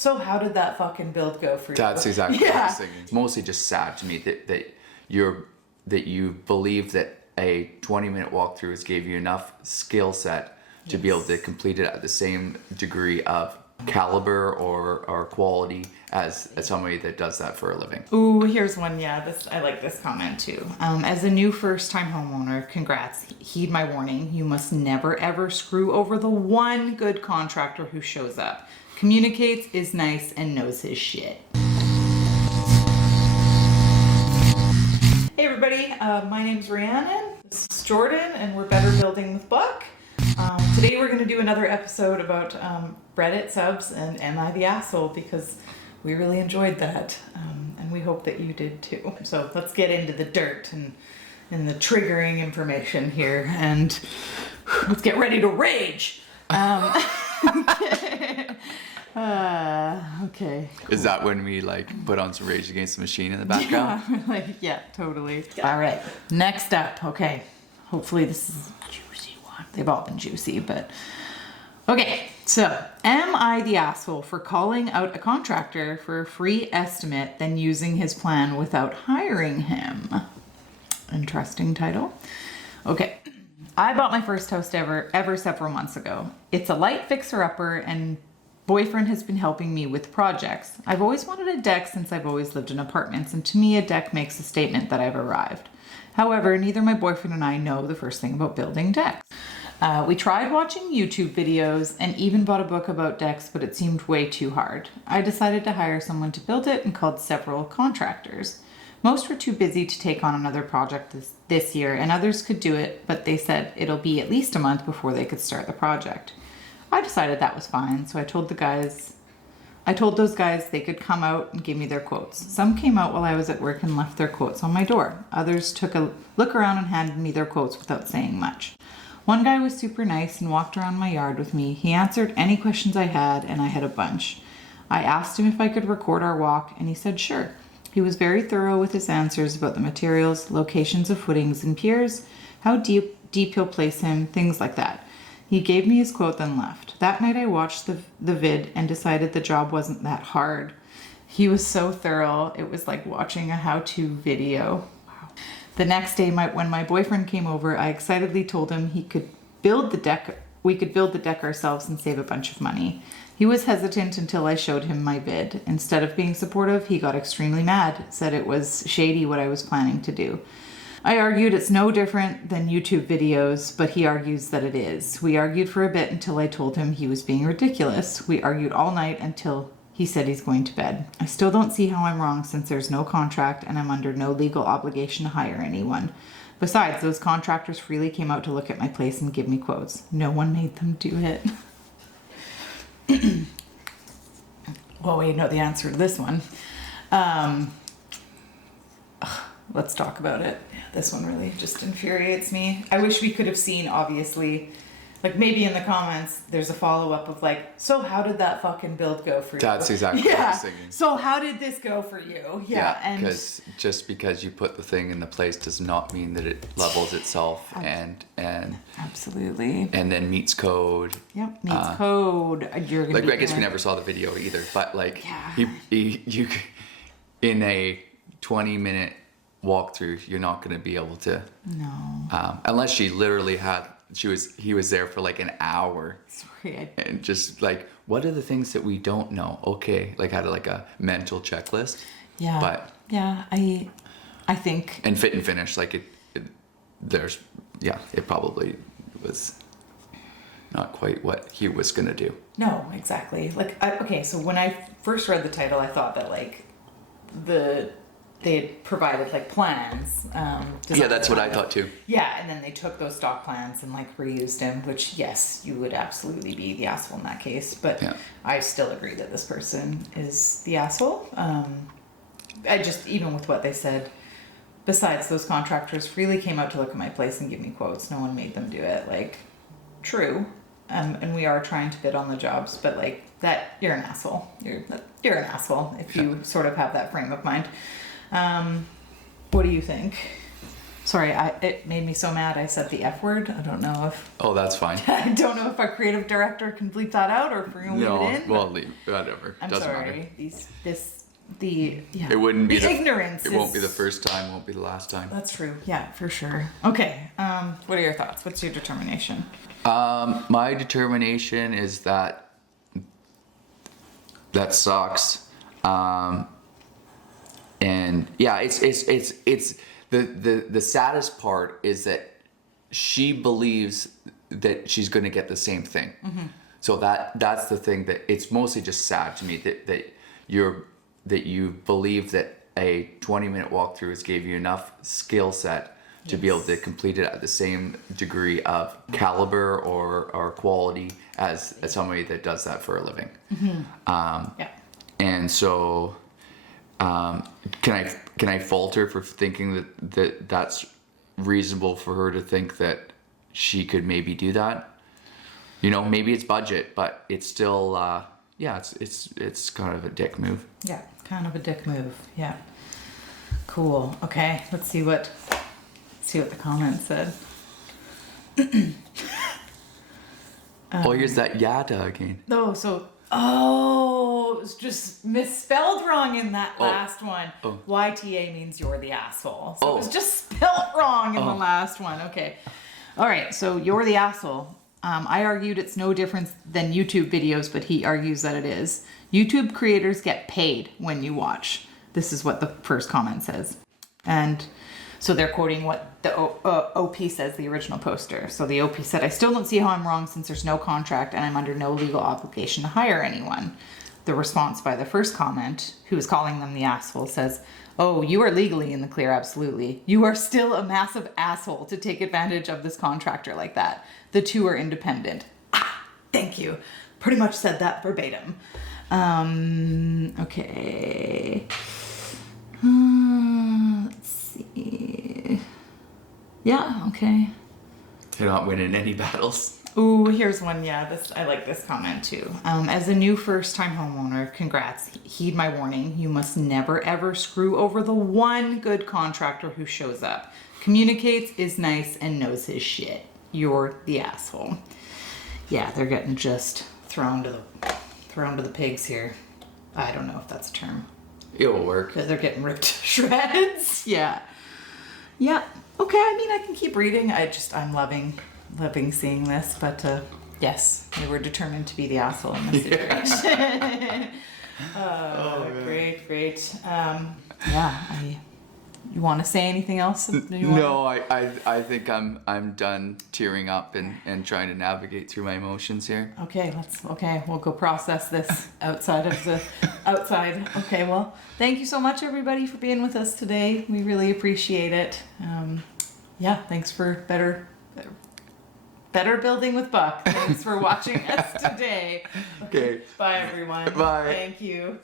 so how did that fucking build go for you? That's exactly what I was thinking. It's mostly just sad to me that you believe that a 20-minute walkthrough has gave you enough skill set to be able to complete it at the same degree of caliber or quality as somebody that does that for a living. Ooh, here's one. Yeah, I like this comment too. As a new first-time homeowner, congrats. Heed my warning. You must never ever screw over the one good contractor who shows up, communicates, is nice, and knows his shit. Hey everybody, my name's Rhiannon. This is Jordan, and we're Better Building with Buck. Today we're going to do another episode about Reddit subs and Am I the Asshole, because we really enjoyed that, and we hope that you did too. So let's get into the dirt and the triggering information here, and let's get ready to rage. Okay. Cool. Is that when we put on some Rage Against the Machine in the background? Yeah, totally. All right. Next up. Okay. Hopefully this is a juicy one. They've all been juicy, but okay. So, am I the asshole for calling out a contractor for a free estimate, then using his plan without hiring him? Interesting title. Okay. I bought my first house ever several months ago. It's a light fixer-upper, and boyfriend has been helping me with projects. I've always wanted a deck since I've always lived in apartments, and to me a deck makes a statement that I've arrived. However, neither my boyfriend and I know the first thing about building decks. We tried watching YouTube videos and even bought a book about decks, but it seemed way too hard. I decided to hire someone to build it and called several contractors. Most were too busy to take on another project this year, and others could do it, but they said it'll be at least a month before they could start the project. I decided that was fine, so I told those guys they could come out and give me their quotes. Some came out while I was at work and left their quotes on my door. Others took a look around and handed me their quotes without saying much. One guy was super nice and walked around my yard with me. He answered any questions I had, and I had a bunch. I asked him if I could record our walk, and he said sure. He was very thorough with his answers about the materials, locations of footings and piers, how deep he'll place him, things like that. He gave me his quote, then left. That night I watched the vid and decided the job wasn't that hard. He was so thorough. It was like watching a how-to video. Wow. The next day, when my boyfriend came over, I excitedly told him we could build the deck ourselves and save a bunch of money. He was hesitant until I showed him my bid. Instead of being supportive, he got extremely mad, said it was shady what I was planning to do. I argued it's no different than YouTube videos, but he argues that it is. We argued for a bit until I told him he was being ridiculous. We argued all night until he said he's going to bed. I still don't see how I'm wrong since there's no contract and I'm under no legal obligation to hire anyone. Besides, those contractors freely came out to look at my place and give me quotes. No one made them do it. Well, we know the answer to this one. Let's talk about it. This one really just infuriates me. I wish we could have seen, obviously, maybe in the comments, there's a follow-up of so how did that fucking build go for you? That's exactly what I was thinking. So how did this go for you? And because just because you put the thing in the place does not mean that it levels itself and absolutely. And then meets code. Yep, meets code. You're gonna I guess we never saw the video either, but you in a 20-minute walkthrough, you're not going to be able to. No. Unless she literally he was there for an hour. Sorry. And just what are the things that we don't know? Okay, had a mental checklist. Yeah. But yeah, I think. And fit and finish, it probably was not quite what he was going to do. No, exactly. Okay, so when I first read the title, I thought that they had provided plans. Yeah, that's what I thought too. Yeah, and then they took those stock plans and reused them, which yes, you would absolutely be the asshole in that case. But yeah. I still agree that this person is the asshole. I just, even with what they said, besides those contractors freely came out to look at my place and give me quotes. No one made them do it. True. And we are trying to bid on the jobs, but that, you're an asshole. You're an asshole if you sort of have that frame of mind. What do you think? Sorry, it made me so mad I said the F word. I don't know if Oh, that's fine. I don't know if our creative director can bleep that out or if we're gonna leave No, it in. well, whatever. I'm Doesn't sorry. matter. Yeah. It wouldn't be the ignorance. It won't be the first time. Won't be the last time. That's true. Yeah, for sure. Okay. What are your thoughts? What's your determination? My determination is that sucks. And yeah, it's the saddest part is that she believes that she's going to get the same thing. Mm-hmm. So that's the thing, that it's mostly just sad to me that you believe that a 20-minute walkthrough has gave you enough skill set to be able to complete it at the same degree of caliber or quality as somebody that does that for a living. Mm-hmm. And so can I fault her for thinking that's reasonable for her to think that she could maybe do that? You know, maybe it's budget, but it's still it's kind of a dick move. Yeah, kind of a dick move. Yeah. Cool. Okay, let's see what the comments said. Oh, here's that yada again. It was just misspelled wrong in that last one. Oh. YTA means you're the asshole. So it was just spelled wrong in the last one. Okay. All right, so you're the asshole. I argued it's no different than YouTube videos, but he argues that it is. YouTube creators get paid when you watch. This is what the first comment says. And so they're quoting what the OP says, the original poster. So the OP said, I still don't see how I'm wrong since there's no contract and I'm under no legal obligation to hire anyone. The response by the first comment, who is calling them the asshole, says, oh, you are legally in the clear, absolutely. You are still a massive asshole to take advantage of this contractor like that. The two are independent. Thank you. Pretty much said that verbatim. Okay. Let's see. Yeah, okay. They're not winning any battles. Ooh, here's one. Yeah, I like this comment too. As a new first-time homeowner, congrats. Heed my warning. You must never ever screw over the one good contractor who shows up, communicates, is nice, and knows his shit. You're the asshole. Yeah, they're getting just thrown to the pigs here. I don't know if that's a term. It'll work. Because they're getting ripped to shreds. Yeah. Yeah. Okay, I mean, I can keep reading. I'm loving seeing this, but yes, they were determined to be the asshole in this situation. Great. You want to say anything else? No, I think I'm done tearing up and trying to navigate through my emotions here. Okay, we'll go process this outside. Okay, well, thank you so much, everybody, for being with us today. We really appreciate it. Thanks for Better Building with Buck. Thanks for watching us today. Okay. Bye, everyone. Bye. Thank you.